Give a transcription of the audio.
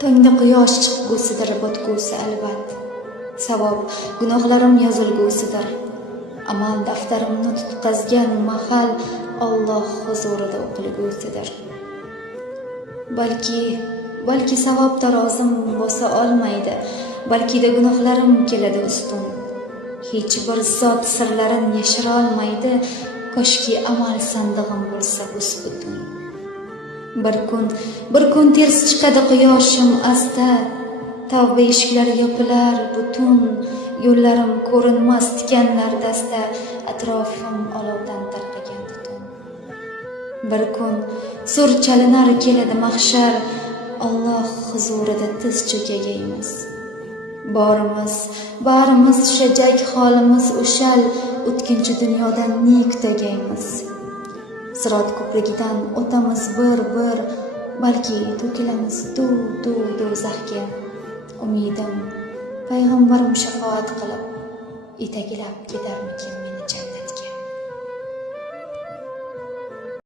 Tongda quyosh chiqgusidir, botgusi albat. Savob gunohlarim yozilgusidir. Amal daftarimni tutqazgan mahal Alloh huzurida o'qilgusidir. Balki savob tarozim bosa olmaydi, balki-da gunohlarim keladi ustun. Hech bir zot sirlarin yashira olmaydi, koshki amal sandig'im bo'lsa bus-butun. Bir kun ters chiqadi quyoshim asta, tavba eshiklari yopilar butun, yo'llarim ko'rinmas tikanlar dasta, atrofim olovdan tarqagan tutun. Bir kun sur chalinar keladi mahshar, Alloh huzurida tiz cho'kagaymiz. Barimiz tushajak holimiz o'shal, o'tkinchi dunyodan ne kutagaymiz. Sirot ko'prigidan o'tamiz bir, balki to'kilamiz do'zaxga. Umidim payg'ambarim shafoat qilib, etagilab ketarmikin meni jannatga.